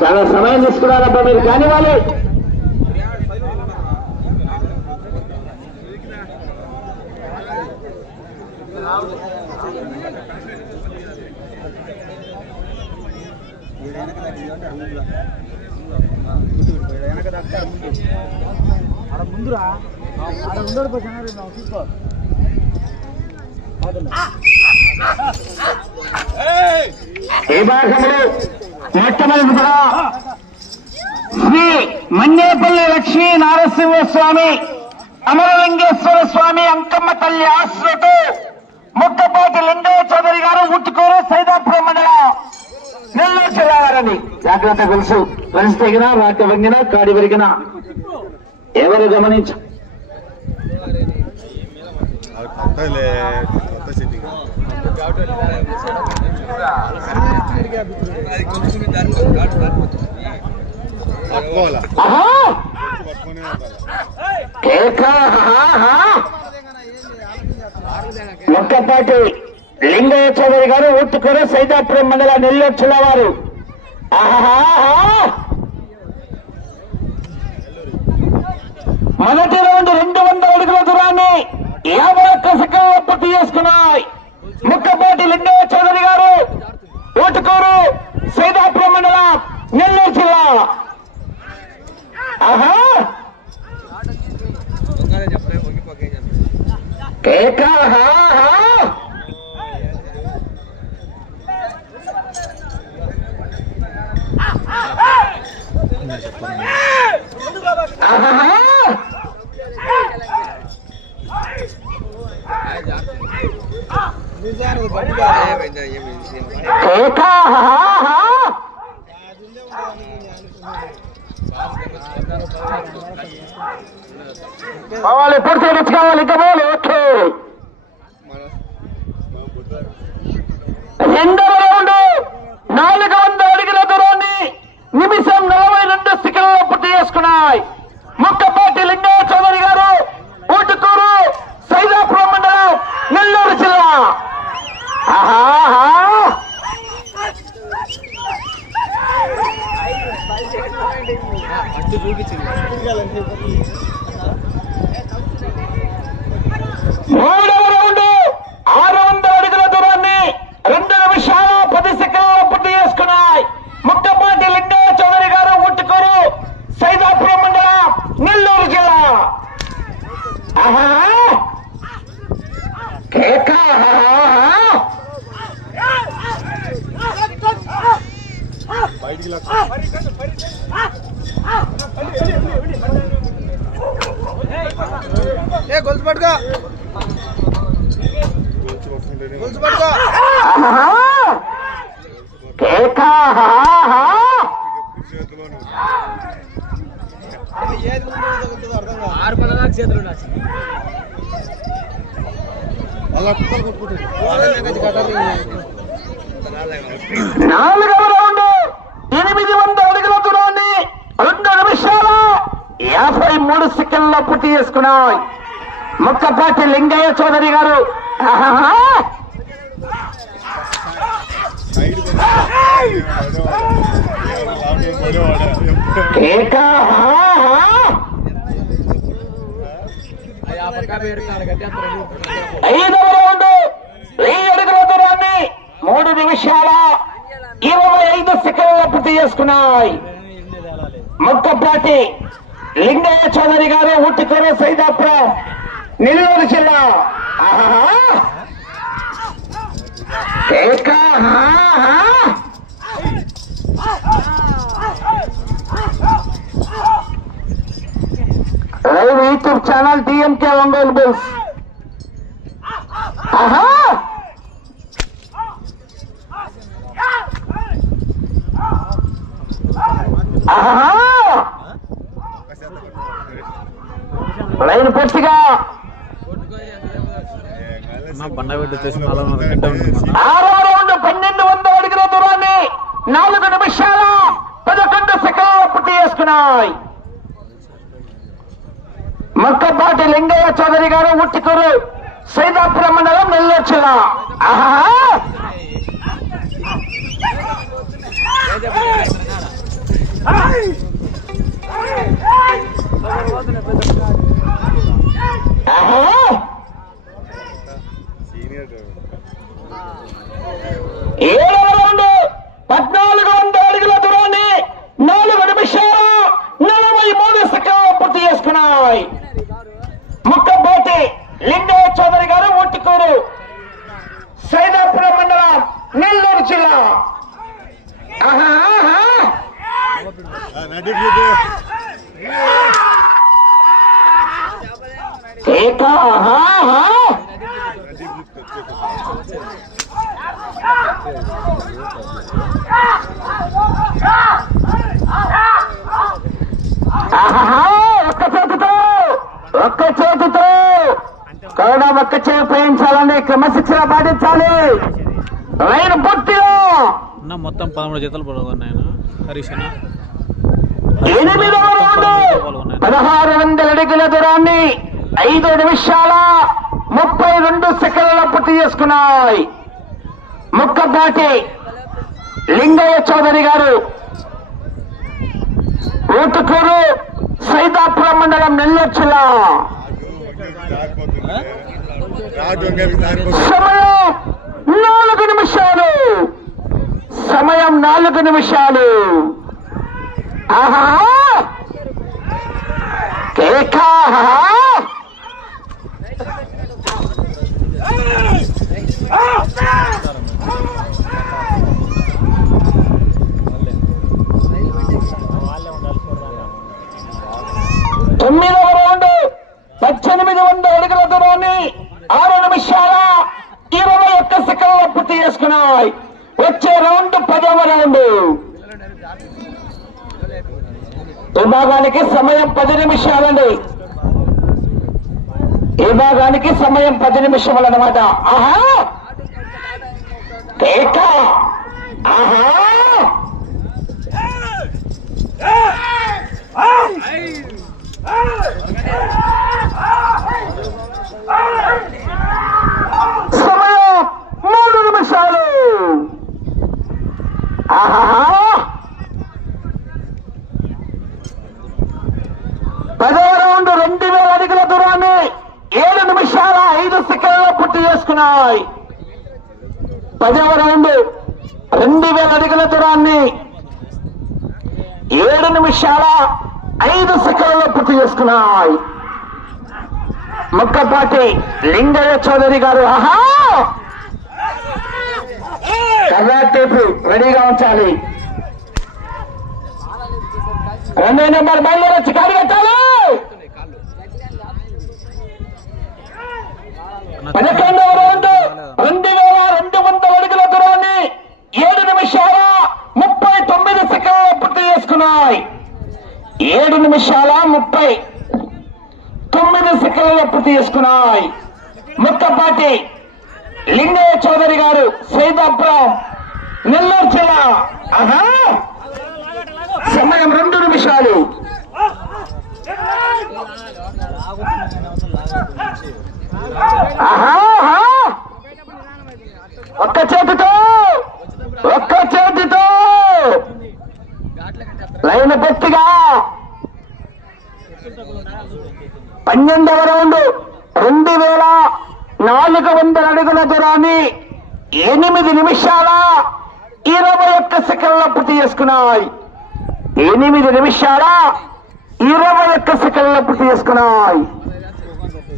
చాలా సమయం తీసుకున్నారబ్బా మీరు కానివ్వాలి. ఉండడు పోతున్నారు ನಾವು చూసుకో ఈ భాగంలో మొట్టమొదటిగా శ్రీ మన్నేపల్లి లక్ష్మీ నారసింహ స్వామి అమరలింగేశ్వర స్వామి అంకమ్మ తల్లి ఆశ్రతో ముక్కపాటి లింగయ్య చౌదరి గారు ఉట్టుకోరు సైదాపురం మండలం నెల్లూరు జిల్లా వారని. జాగ్రత్త తెలుసు కలిసి తెగిన రాట వంగిన కాడి విరిగిన. ఎవరు గమనించ అది కొత్తలే కొత్త సెట్టింగ్ పట్టుకోవాలా? పట్టుకునే మొక్కపాటి లింగయ్య చౌదరి గారు ఊట్టుకూర సైదాపురం మండల నెల్లూరు వారు ఆహా మొదటి రౌండ్ రెండు వందల అడుగుల దూరాన్ని యాభై ఒక్క సెకండ్లో పూర్తి చేసుకున్నాయి. ముక్కపాటి లింగయ్య చౌదరి గారు ఊటుకూరు సైదాపురం మండలం నెల్లూరు జిల్లా. ఆహా! కేక ఆహా ఆహా కేక ఆహా కావాలి ఎప్పుడు రుచి కావాలి ఇంకా పోవాలి ఓకే రెండవ రౌండ్ నాలుగు వందల అడుగుల దూరాన్ని నిమిషం నలభై రెండు సెకండ్లో పూర్తి చేసుకున్నాయి ముక్కపాటి లింగయ్య చౌదరి గారు ఊటుకూరు సైదాపురం మండలం నెల్లూరు జిల్లా ఆహా మూడవ రౌండ్ ఆరు వందల అడుగుల దూరాన్ని రెండు నిమిషాల పది సెకండ్ల పూర్తి చేసుకున్నాయి ముక్కపాటి లింగయ్య చౌదరి గారు ఉట్టుకూరు సైదాపురం మండలం నెల్లూరు జిల్లా ఆహా కేక ఆహా బయటికి లాక్కు. ఏ గొలుసు పట్టుకో. గొలుసు పట్టుకో. ఆరు పదనాలుగు చేతులు నాలుగవ రౌండ్. ఎనిమిది వంద అడుగుల దూరాన్ని రెండు నిమిషాల యాభై మూడు సెకండ్ల పూర్తి చేసుకున్నాయి. ముక్కపాటి లింగయ్య చౌదరి గారు. ఆహాహా. ఐదవ రౌండ్ వెయ్యి అడుగుల దూరాన్ని మూడు నిమిషాల ఇరవై ఐదు సెకండ్ల పూర్తి చేసుకున్నాయి. ముక్కపాటి లింగయ్య చౌదరి గారు ఉట్టుకూరు సైదాపురం. నెల్లూరు జిల్లా. Live YouTube channel DMK Ongole bulls. ఆహా. ఆహా లైన్ పూర్తిగా ఏ, కాలేసి బండ పెట్టి వచ్చేసి పన్నెండు వందల అడుగుల దూరాన్ని నాలుగు నిమిషాల పదకొండు సెకండ్లు పూర్తి చేసుకున్నాయి మక్కపాటి లింగయ్య చౌదరి గారు ఉట్టికూరు సైదాపురం మండలం ఆహా! ఆహా సీనియర్ ఏడవ రౌండ్ పద్నాలుగు వందల అడుగుల దూరాన్ని నాలుగు నిమిషాలు నలభై మూడు సెకండ్లు పూర్తి చేసుకున్నాయి ముక్కబోటి లింగయ్య చౌదరి గారు సైదాపురం మండలం నెల్లూరు జిల్లా Ah ఆహా. నడి చూపు కేక, ఆహా, ఆహా. నడి చూపు ఆహా, ఒక్క చేతితో ఒక్క చేతితో ఒక్క చేయి ఉపయోగించాలని క్రమశిక్షణ పాటించాలి. రైలు అన్న మొత్తం పదమూడు జతలు పడుకున్నాయి హరీష్ ఎనిమిదవ రౌండ్. పదహారు వందల అడుగుల దూరాన్ని ఐదు నిమిషాల ముప్పై రెండు సెకండ్ల పూర్తి చేసుకున్నాయి. ముక్కపాటి లింగయ్య చౌదరి గారు. ఊటుకూరు సైదాపురం మండలం నెల్లూరు జిల్లా. సమయం నాలుగు నిమిషాలు. సమయం నాలుగు నిమిషాలు. ఆహా! కేకా! తొమ్మిదవ రౌండ్ పద్దెనిమిది వందల అడుగుల దూరాన్ని ఆరు నిమిషాల ఇరవై ఒక్క సెకండ్ల పూర్తి చేసుకున్నాయి. వచ్చే రౌండ్ పదవ రౌండ్. విభాగానికి సమయం పది నిమిషాలండి. విభాగానికి సమయం పది నిమిషాలు అనమాట ఆహా ఆహా సమయం మూడు నిమిషాలు ఆహా పదవ రౌండ్ రెండు వేల అడుగుల దూరాన్ని ఏడు నిమిషాల ఐదు సెకండ్ల పూర్తి చేసుకున్నాయి పదవ రౌండ్ రెండు వేల అడుగుల దూరాన్ని ఏడు నిమిషాల ఐదు సెకండ్లో పూర్తి చేసుకున్నాయి. ముక్కపాటి లింగయ్య చౌదరి గారు ఆహా! కర్రా టేపు రెడీగా ఉంచాలి. రెండో నెంబర్ బయలుదేరి వచ్చి కాడి కట్టాలి పదకొండవ రౌండ్ రెండు వేల రెండు వందల అడుగుల దూరాన్ని ఏడు నిమిషాల ముప్పై తొమ్మిది సెకండ్లు పూర్తి చేసుకున్నాయి ఏడు నిమిషాల ముప్పై తొమ్మిది తీసుకున్నాయి. ముత్తపాటి లింగయ్య చౌదరి గారు సైదాపురం నెల్లూరు జిల్లా. ఆహా! సమయం రెండు నిమిషాలు. ఒక్క చేతితో ఒక్క చేతితో. లైన్ పూర్తిగా పన్నెండవ రౌండ్ రెండు వేల నాలుగు వందల అడుగుల దూరాన్ని ఎనిమిది నిమిషాల ఇరవై ఒక్క సెకండ్ల పూర్తి చేసుకున్నాయి. ఎనిమిది నిమిషాల ఇరవై ఒక్క సెకండ్ల పూర్తి చేసుకున్నాయి.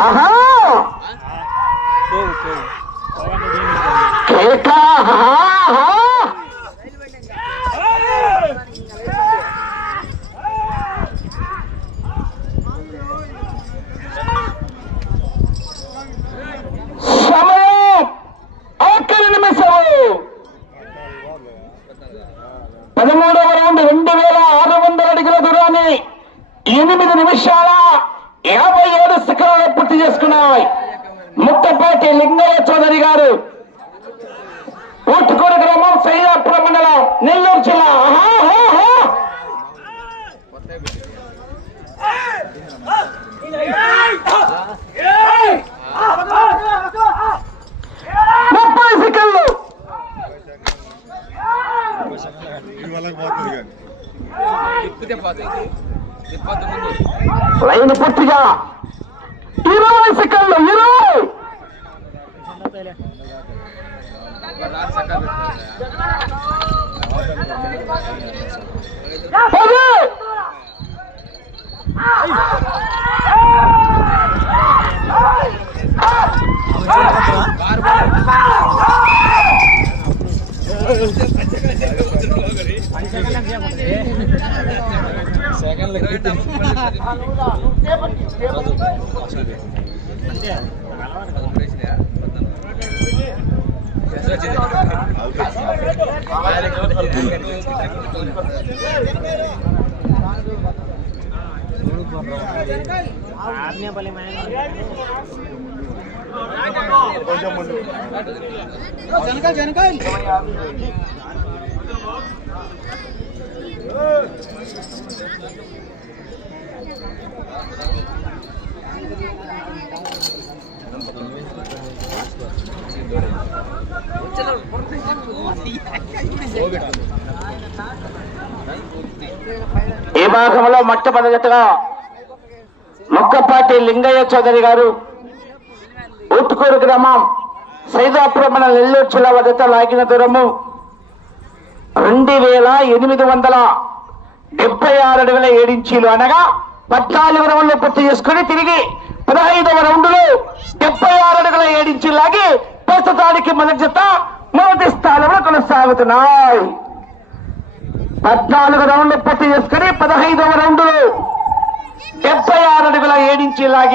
ఆహా! యాభై ఏడు శిఖరాలు పూర్తి చేసుకున్నాయి. ముట్టపాటి లింగయ్య చౌదరి గారు. పూట్టుకోడు గ్రామం సైదాపుర మండలం నెల్లూరు జిల్లా. ముప్పై సెకండ్లు. వాళ్ళకి పోతుంది కానీ. లైన్ పూర్తిగా. ఇరవై సెకండ్లు ఇరవై! పది! ఆజ్ఞాపల్లి మైన కొంచెం ముందు ఈ భాగంలో మొట్టమొదటిగా ముక్కపాటి లింగయ్య చౌదరి గారు ఊటుకూరు గ్రామం సైదాపురం మన నెల్లూరు జిల్లా వద్ద లాగిన దూరము రెండు వేల ఎనిమిది వందల డెబ్బై ఆరు అడుగుల ఏడించీలు అనగా పద్నాలుగు రౌండ్లు పూర్తి చేసుకుని తిరిగి పదహైదవ రౌండ్లు డెబ్బై ఆరు అడుగుల ఏడించి లాగి ప్రస్తుతానికి మొదటి జత మొదటి స్థానంలో కొనసాగుతున్నాయి. పద్నాలుగు రౌండ్లు పూర్తి చేసుకుని పదహైదవ రౌండ్లు డెబ్బై ఆరు అడుగుల ఏడించి లాగి